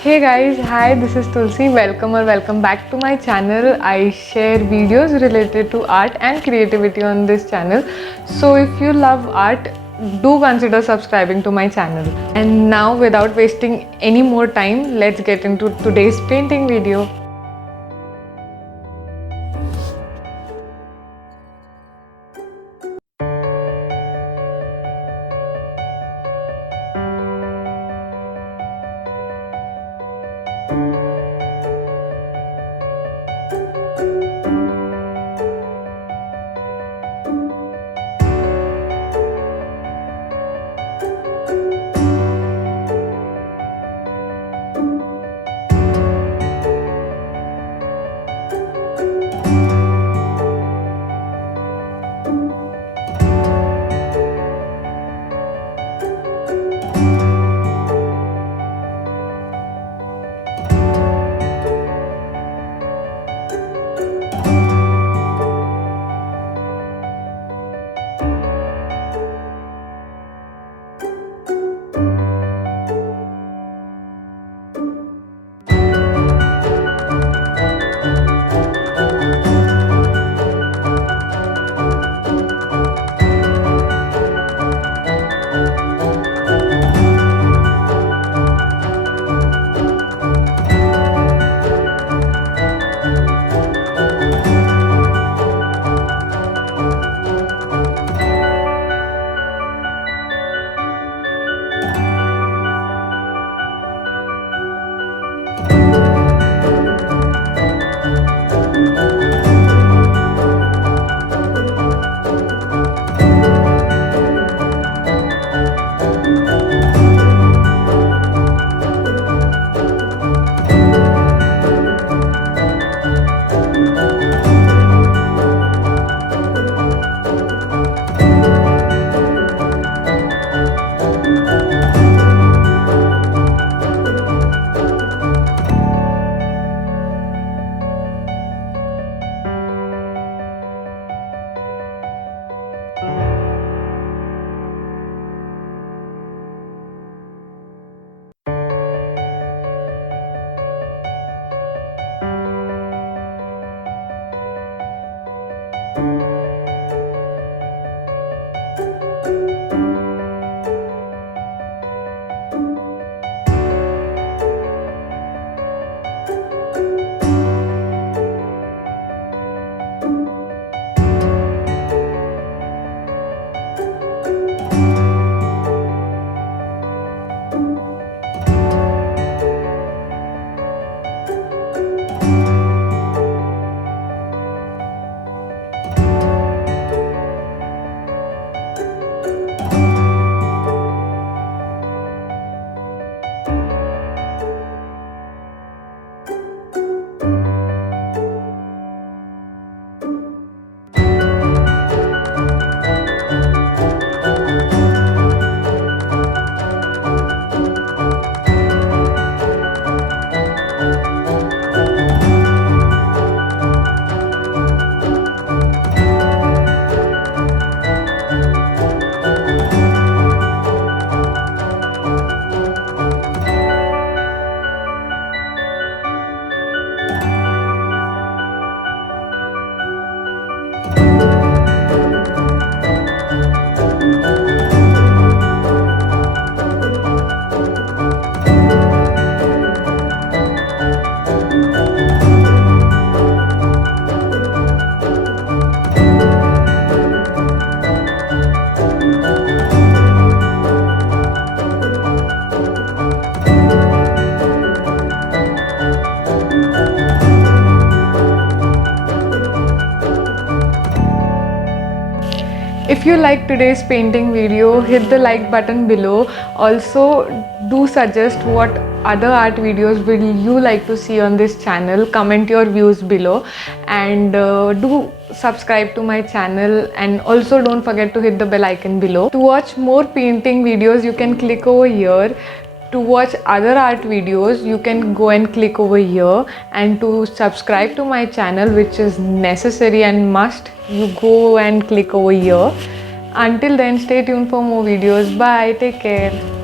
Hey guys, hi, this is Tulsi. Welcome back to my channel. I share videos related to art and creativity on this channel. So if you love art, do consider subscribing to my channel. And now without wasting any more time, let's get into today's painting video. If you like today's painting video, hit the like button below. Also, do suggest what other art videos will you like to see on this channel. Comment your views below and do subscribe to my channel, and also don't forget to hit the bell icon below. To watch more painting videos, you can click over here. To watch other art videos, you can go and click over here, and to subscribe to my channel, which is necessary and must, you go and click over here. Until then, stay tuned for more videos. Bye, take care.